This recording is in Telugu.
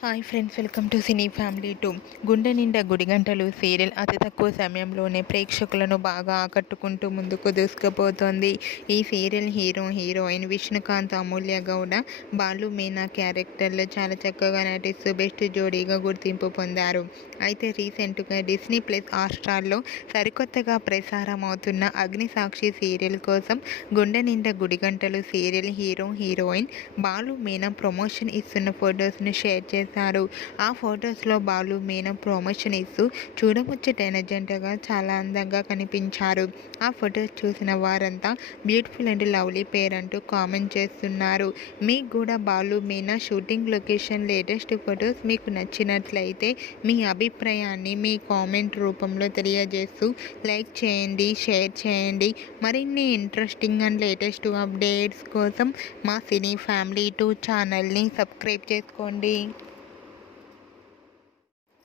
Hi friends welcome to cine family two. Gunde Ninda Gudigantalu serial అతి తక్కువ సమయంలోనే ప్రేక్షకులను బాగా ఆకట్టుకుంటూ ముందుకు దూసుకుపోతోంది. ఈ serial hero heroine Vishnukanth Amulya Gowda Balu Meena క్యారెక్టర్లో చాలా చక్కగా నటిస్తూ బెస్ట్ జోడీగా గుర్తింపు పొందారు. అయితే రీసెంట్గా డిస్నీ ప్లస్ హాట్స్టార్లో సరికొత్తగా ప్రసారం అవుతున్న అగ్నిసాక్షి సీరియల్ కోసం Gunde Ninda Gudigantalu serial hero heroine Balu Meena promotion ఇస్తున్న ఫొటోస్ని షేర్ చేసి చేశారు. ఆ ఫొటోస్లో బాలు మీన ప్రమోషన్ ఇస్తూ చూడముచ్చటైన జంటగా చాలా అందంగా కనిపించారు. ఆ ఫొటోస్ చూసిన వారంతా బ్యూటిఫుల్ అండ్ లవ్లీ పేర్ అంటూ కామెంట్ చేస్తున్నారు. మీకు కూడా Balu Meena shooting location latest photos మీకు నచ్చినట్లయితే మీ అభిప్రాయాన్ని మీ కామెంట్ రూపంలో తెలియజేస్తూ లైక్ చేయండి షేర్ చేయండి. మరిన్ని ఇంట్రెస్టింగ్ అండ్ లేటెస్ట్ అప్డేట్స్ కోసం మా సినీ ఫ్యామిలీ టూ ఛానల్ని సబ్స్క్రైబ్ చేసుకోండి.